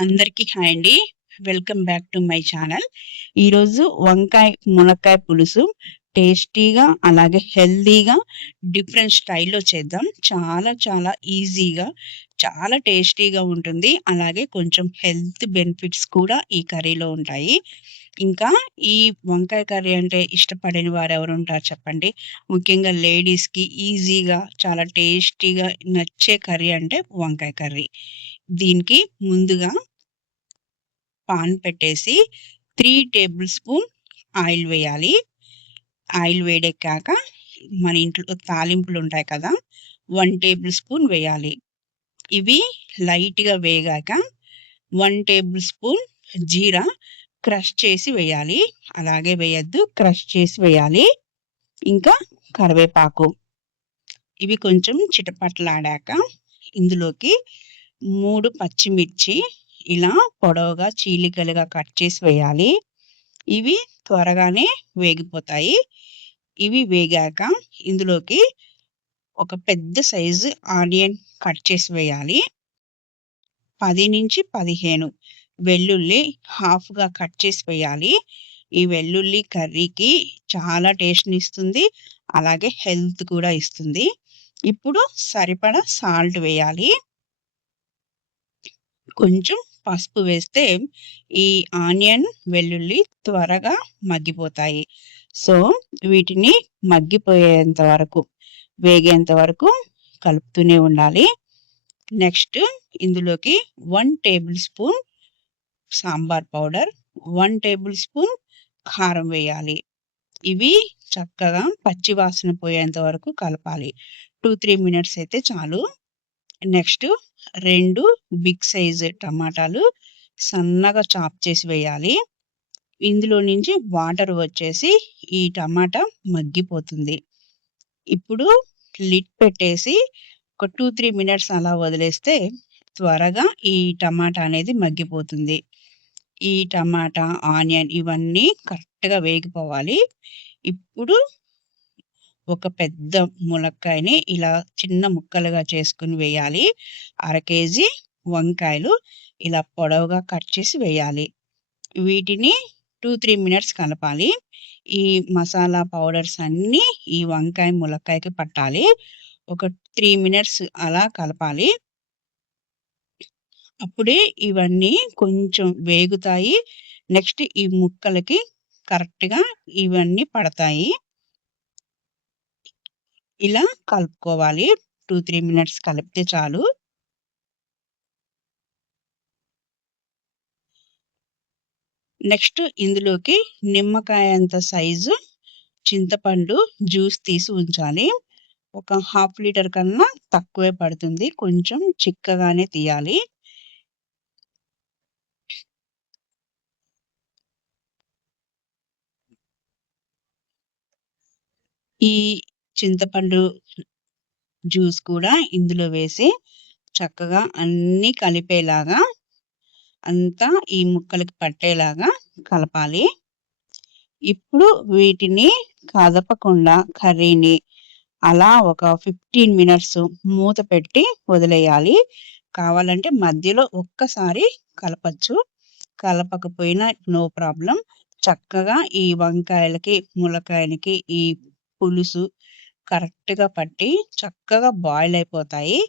అందరికీ హాయ్ అండి. Welcome back to my channel. ఈరోజు వంకాయ, మునక్కాయ పులుసు టేస్టీగా అలాగే హెల్తీగా డిఫరెంట్ స్టైల్‌లో చేద్దాం. చాలా చాలా ఈజీగా, చాలా టేస్టీగా ఉంటుంది. అలాగే కొంచెం హెల్త్ బెనిఫిట్స్ కూడా ఈ కర్రీలో ఉంటాయి. ఇంకా ఈ వంకాయ కర్రీ అంటే ఇష్టపడని వారెవరుంటారు చెప్పండి? ముఖ్యంగా లేడీస్‌కి ఈజీగా చాలా టేస్టీగా నచ్చే కర్రీ అంటే వంకాయ కర్రీ. దీనికి ముందుగా పాన్ పెట్టేసి 3 టేబుల్ స్పూన్ ఆయిల్ వేయాలి. ఆయిల్ వేడెక్కాక మన ఇంట్లో తాలింపులుంటాయి కదా! 1 టేబుల్ స్పూన్ వేయాలి. ఇవి లైట్‌గా వేగాక 1 టేబుల్ స్పూన్ జీరా క్రష్ చేసి వేయాలి. అలాగే వేయొద్దు, క్రష్ చేసి వేయాలి. ఇంకా కరివేపాకు. ఇవి కొంచెం చిటపటలాడాక ఇందులోకి 3 పచ్చిమిర్చి ఇలా పొడవుగా చీలికలుగా కట్ చేసి వేయాలి. ఇవి త్వరగానే వేగిపోతాయి. ఇవి వేగాక ఇందులోకి ఒక పెద్ద సైజు ఆనియన్ కట్ చేసి వేయాలి. 10-15 వెల్లుల్లి హాఫ్‌గా కట్ చేసి వేయాలి. ఈ వెల్లుల్లి కర్రీకి చాలా టేస్ట్‌నిస్తుంది. అలాగే హెల్త్ కూడా ఇస్తుంది. ఇప్పుడు సరిపడా సాల్ట్ వేయాలి. కొంచెం పసుపు వేస్తే ఈ ఆనియన్, వెల్లుల్లి త్వరగా మగ్గిపోతాయి. సో, వీటిని మగ్గిపోయేంత వరకు, వేగేంత వరకు కలుపుతూనే ఉండాలి. నెక్స్ట్ ఇందులోకి 1 table spoon sambar powder, 1 table spoon కారం వేయాలి. ఇవి చక్కగా పచ్చి వాసన పోయేంత వరకు కలపాలి. 2-3 మినిట్స్ అయితే చాలు. నెక్స్ట్ 2 బిగ్ సైజ్ టమాటాలు సన్నగా చాప్ చేసి వేయాలి. ఇందులో నుంచి వాటర్ వచ్చేసి ఈ టమాటా మగ్గిపోతుంది. ఇప్పుడు లిడ్ పెట్టేసి ఒక 2-3 మినిట్స్ అలా వదిలేస్తే త్వరగా ఈ టమాటా అనేది మగ్గిపోతుంది. ఈ టమాటా, ఆనియన్ ఇవన్నీ కరెక్ట్‌గా వేగిపోవాలి. ఇప్పుడు ఒక పెద్ద ములక్కాయని ఇలా చిన్న ముక్కలుగా చేసుకొని వేయాలి. అర కేజీ వంకాయలు ఇలా పొడవుగా కట్ చేసి వేయాలి. వీటిని 2-3 మినిట్స్ కలపాలి. ఈ మసాలా పౌడర్స్ అన్నీ ఈ వంకాయ, ములక్కాయకి పట్టాలి. ఒక 3 మినిట్స్ అలా కలపాలి. అప్పుడే ఇవన్నీ కొంచెం వేగుతాయి. నెక్స్ట్ ఈ ముక్కలకి కరెక్ట్‌గా ఇవన్నీ పడతాయి. ఇలా కలుపుకోవాలి. 2-3 మినిట్స్ కలిపితే చాలు. నెక్స్ట్ ఇందులోకి నిమ్మకాయ అంత సైజు చింతపండు జ్యూస్ తీసి ఉంచాలి. ఒక హాఫ్ లీటర్ కన్నా తక్కువే పడుతుంది. కొంచెం చిక్కగానే తీయాలి. ఈ చింతపండు జ్యూస్ కూడా ఇందులో వేసి చక్కగా అన్నీ కలిపేలాగా అంతా ఈ ముక్కలకి పట్టేలాగా కలపాలి. ఇప్పుడు వీటిని కదపకుండా కర్రీని అలా ఒక 15 మినిట్స్ మూత పెట్టి వదిలేయాలి. కావాలంటే మధ్యలో ఒక్కసారి కలపొచ్చు. కలపకపోయినా నో ప్రాబ్లమ్. చక్కగా ఈ వంకాయలకి, ములక్కాయలకి ఈ పులుసు కరెక్ట్‌గా పట్టి చక్కగా బాయిల్ అయిపోతాయి.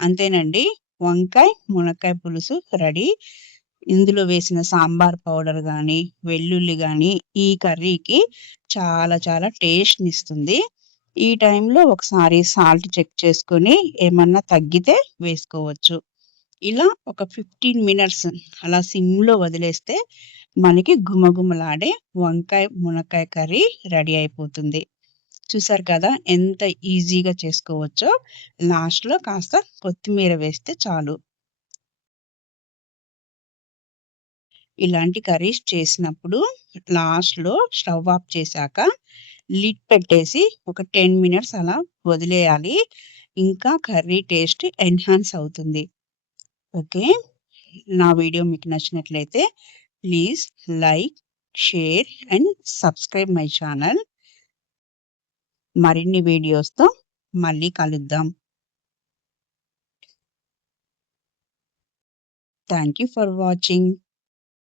అంతేనండి. వంకాయ, మునక్కాయ పులుసు రెడీ. ఇందులో వేసిన సాంబార్ పౌడర్ గానీ, వెల్లుల్లి గానీ ఈ కర్రీకి చాలా చాలా టేస్ట్‌నిస్తుంది. ఈ టైంలో ఒకసారి సాల్ట్ చెక్ చేసుకొని ఏమన్నా తగ్గితే వేసుకోవచ్చు. ఇలా ఒక 15 మినిట్స్ అలా సిమ్‌లో వదిలేస్తే మనకి గుమగుమలాడే వంకాయ, మునక్కాయ కర్రీ రెడీ అయిపోతుంది. చూసారు కదా! ఎంత ఈజీగా చేసుకోవచ్చో. లాస్ట్‌లో కాస్త కొత్తిమీర వేస్తే చాలు. ఇలాంటి కర్రీస్ చేసినప్పుడు లాస్ట్‌లో స్టవ్ ఆఫ్ చేశాక లిడ్ పెట్టేసి ఒక 10 మినిట్స్ అలా వదిలేయాలి. ఇంకా కర్రీ టేస్ట్ ఎన్హాన్స్ అవుతుంది. ఓకే. నా వీడియో మీకు నచ్చినట్లయితే please like, share and subscribe my channel. మరిన్ని వీడియోస్‌తో మళ్ళీ కలుద్దాం. Thank you for watching.